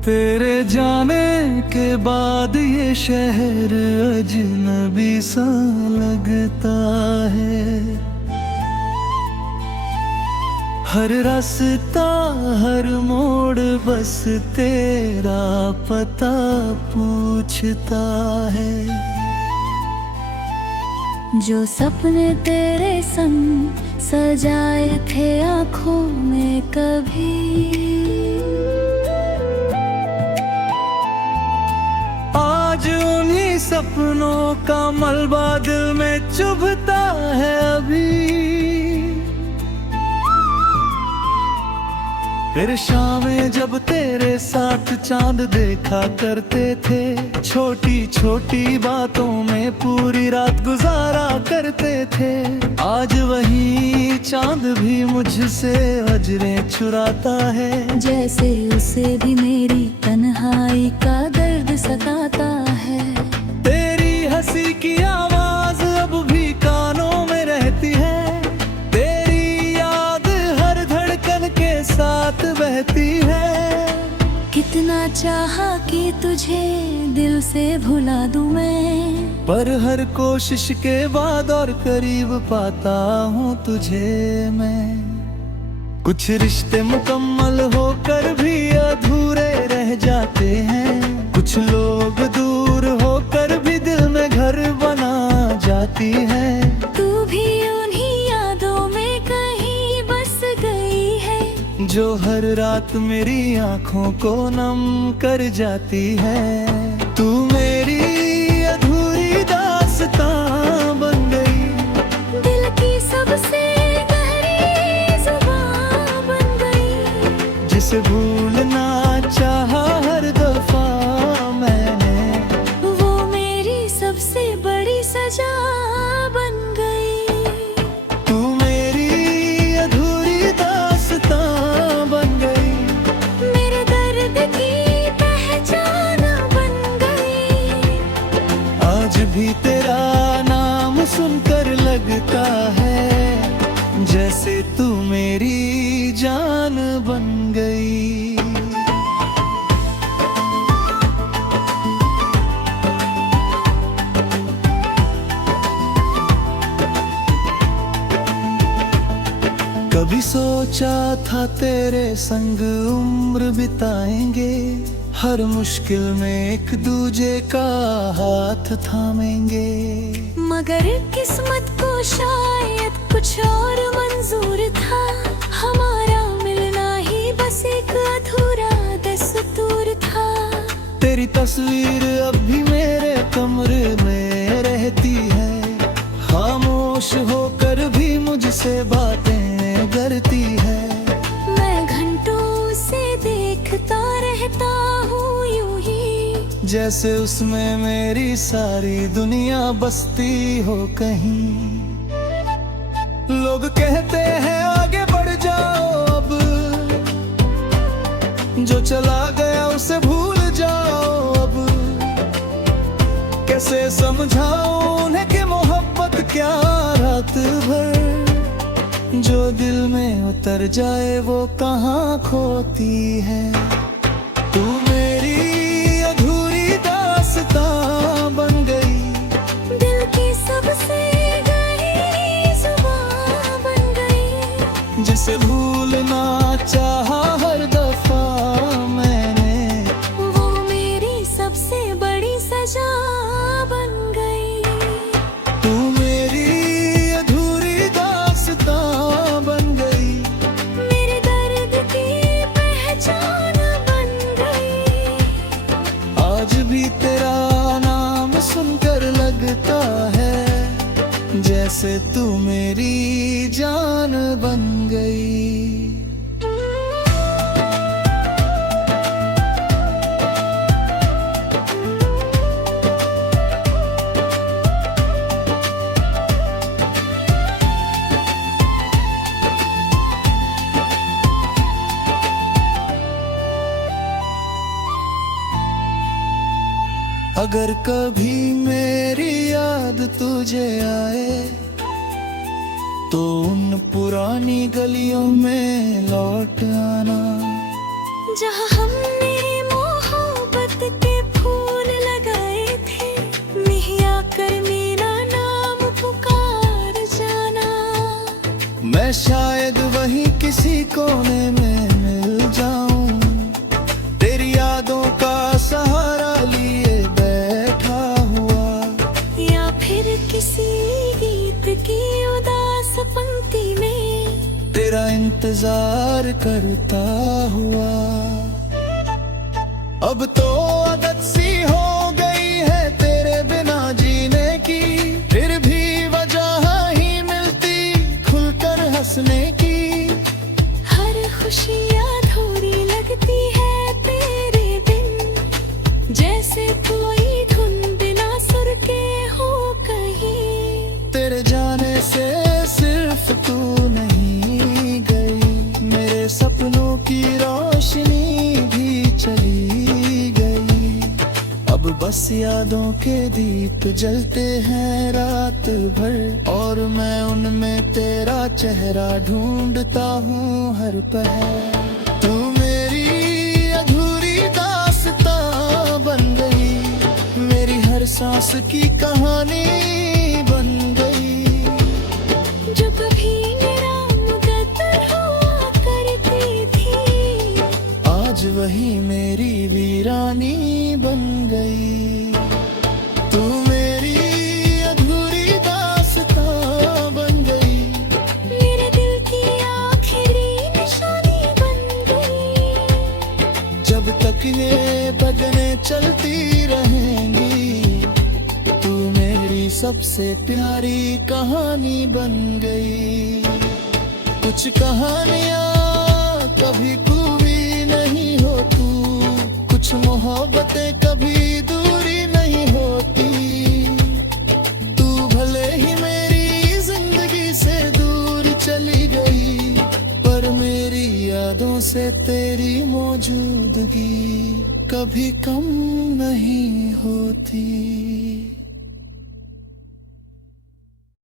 तेरे जाने के बाद ये शहर अजनबी सा लगता है। हर रास्ता हर मोड़ बस तेरा पता पूछता है। जो सपने तेरे संग सजाए थे आँखों में कभी, आज उन्हीं सपनों का मलबा दिल में चुभता है अभी। फिर शामें जब तेरे साथ चांद देखा करते थे, छोटी छोटी बातों में पूरी रात गुजारा करते थे। आज वही चांद भी मुझसे अजरें चुराता है। जैसे उसे भी मेरी तन्हाई का दर्द सताता है। तेरी हंसी की आवाज अब भी कानों में रहती है। तेरी याद हर धड़कन के साथ बहती है। कितना चाहा कि तुझे दिल से भुला दूं मैं, पर हर कोशिश के बाद और करीब पाता हूँ तुझे मैं। कुछ रिश्ते मुकम्मल होकर भी अधूरे रह जाते हैं। कुछ लोग दूर होकर भी दिल में घर बना जाती है। तू भी उन्हीं यादों में कहीं बस गई है, जो हर रात मेरी आँखों को नम कर जाती है। तू मेरी अधूरी दास्तां बन गई, दिल की सबसे गहरी जुबां बन गई। जिसे भूलना चाहा हर दफा मैंने, वो मेरी सबसे बड़ी सजा बन गई। तू मेरी अधूरी दास्तां बन गई, मेरे दर्द की पहचान बन गई। आज भी तेरा नाम सुनकर लगता है जैसे तू मेरी जान बन गई। कभी सोचा था तेरे संग उम्र बिताएंगे, हर मुश्किल में एक दूजे का हाथ थामेंगे। मगर किस्मत को शायद कुछ और मंजूर था। हमारा मिलना ही बस एक अधूरा दस्तूर था। तेरी तस्वीर अब भी मेरे कमरे में रहती है। खामोश होकर भी मुझसे बातें करती है। मैं घंटों से देखता रहता हूँ यूं ही, जैसे उसमें मेरी सारी दुनिया बसती हो कहीं। लोग कहते हैं आगे बढ़ जाओ अब, जो चला गया उसे भूल जाओ अब। कैसे समझाऊं उन्हें कि मोहब्बत क्या रात भर, जो दिल में उतर जाए वो कहाँ खोती है। तू मेरी अधूरी दास्तां बन गई, दिल की सबसे गहरी जुबां बन गई। जिसे भूलना चाहा हर दफा मैंने, वो मेरी सबसे बड़ी सजा बन गई। तू मेरी अधूरी दास्तां बन गई, मेरे दर्द की पहचान बन गई। आज भी तेरा नाम सुनकर लगता है जैसे तू मेरी जान बन गई। अगर कभी मेरी याद तुझे आए, तो उन पुरानी गलियों में लौट आना, जहाँ हमने मैं शायद वहीं किसी कोने में मिल जाऊं, तेरी यादों का सहारा लिए बैठा हुआ, या फिर किसी गीत की उदास पंक्ति में तेरा इंतजार करता हुआ। अब तो आदत सी हो गई है तेरे बिना जीने की, फिर भी वजह ही मिलती खुलकर हंसने की। हर खुशी अधूरी लगती है तेरे बिन, जैसे कोई धुन बिना सुर के हो कहीं। तेरे जाने से सिर्फ तू नहीं गई, मेरे सपनों की रोशनी भी चली गई। अब बस यादों के दीप जलते हैं रात भर, और मैं उनमें तेरा चेहरा ढूंढता हूँ हर पहर। तू मेरी अधूरी दास्तां बन गई, मेरी हर सांस की कहानी बन गई। जो कभी मेरा मुकद्दर हुआ करती थी, आज वही मेरी वीरानी बन गई। तू मेरी अधूरी दास्तां बन गई, मेरे दिल की आखिरी निशानी बन गई। जब तक ये बदने चलती रहेंगी, तू मेरी सबसे प्यारी कहानी बन गई। कुछ कहानियाँ कभी पूरी नहीं होती, कुछ मोहब्बतें कभी दूरी नहीं होती। तू भले ही मेरी जिंदगी से दूर चली गई, पर मेरी यादों से तेरी मौजूदगी कभी कम नहीं होती।